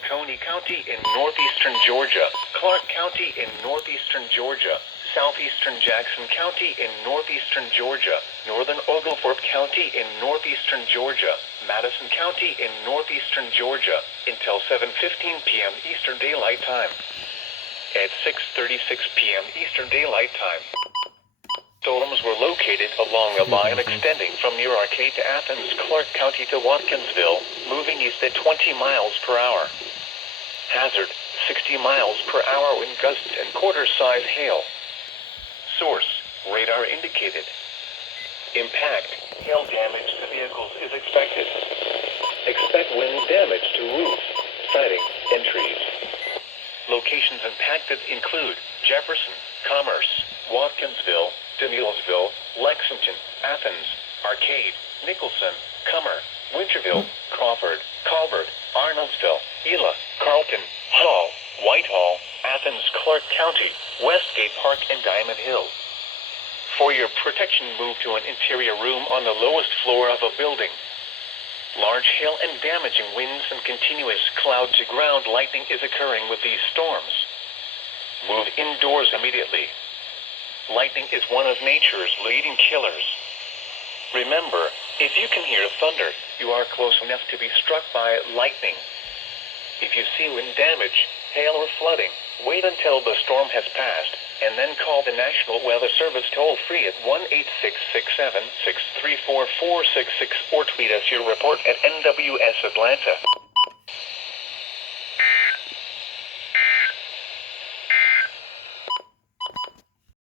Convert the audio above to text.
Oconee County in northeastern Georgia, Clark County in northeastern Georgia, southeastern Jackson County in northeastern Georgia, northern Oglethorpe County in northeastern Georgia, Madison County in northeastern Georgia, until 7:15 p.m. Eastern Daylight Time. At 6:36 p.m. Eastern Daylight Time, storms were located along a line extending from near Arcade to Athens, Clark County to Watkinsville, moving east at 20 miles per hour. Hazard, 60 miles per hour wind gusts and quarter-size hail. Source, radar indicated. Impact, hail damage to vehicles is expected. Expect wind damage to roof, siding, and trees. Locations impacted include Jefferson, Commerce, Watkinsville, Denilsville, Lexington, Athens, Arcade, Nicholson, Cummer, Winterville, Crawford, Colbert, Arnoldsville, Ela, Carlton, Hall, Whitehall, Athens, Clark County, Westgate Park, and Diamond Hill. For your protection, move to an interior room on the lowest floor of a building. Large hail and damaging winds and continuous cloud-to-ground lightning is occurring with these storms. Move indoors immediately. Lightning is one of nature's leading killers. Remember, if you can hear thunder, you are close enough to be struck by lightning. If you see wind damage, hail or flooding, wait until the storm has passed, and then call the National Weather Service toll-free at 1-866-7-634-466 or tweet us your report at NWS Atlanta.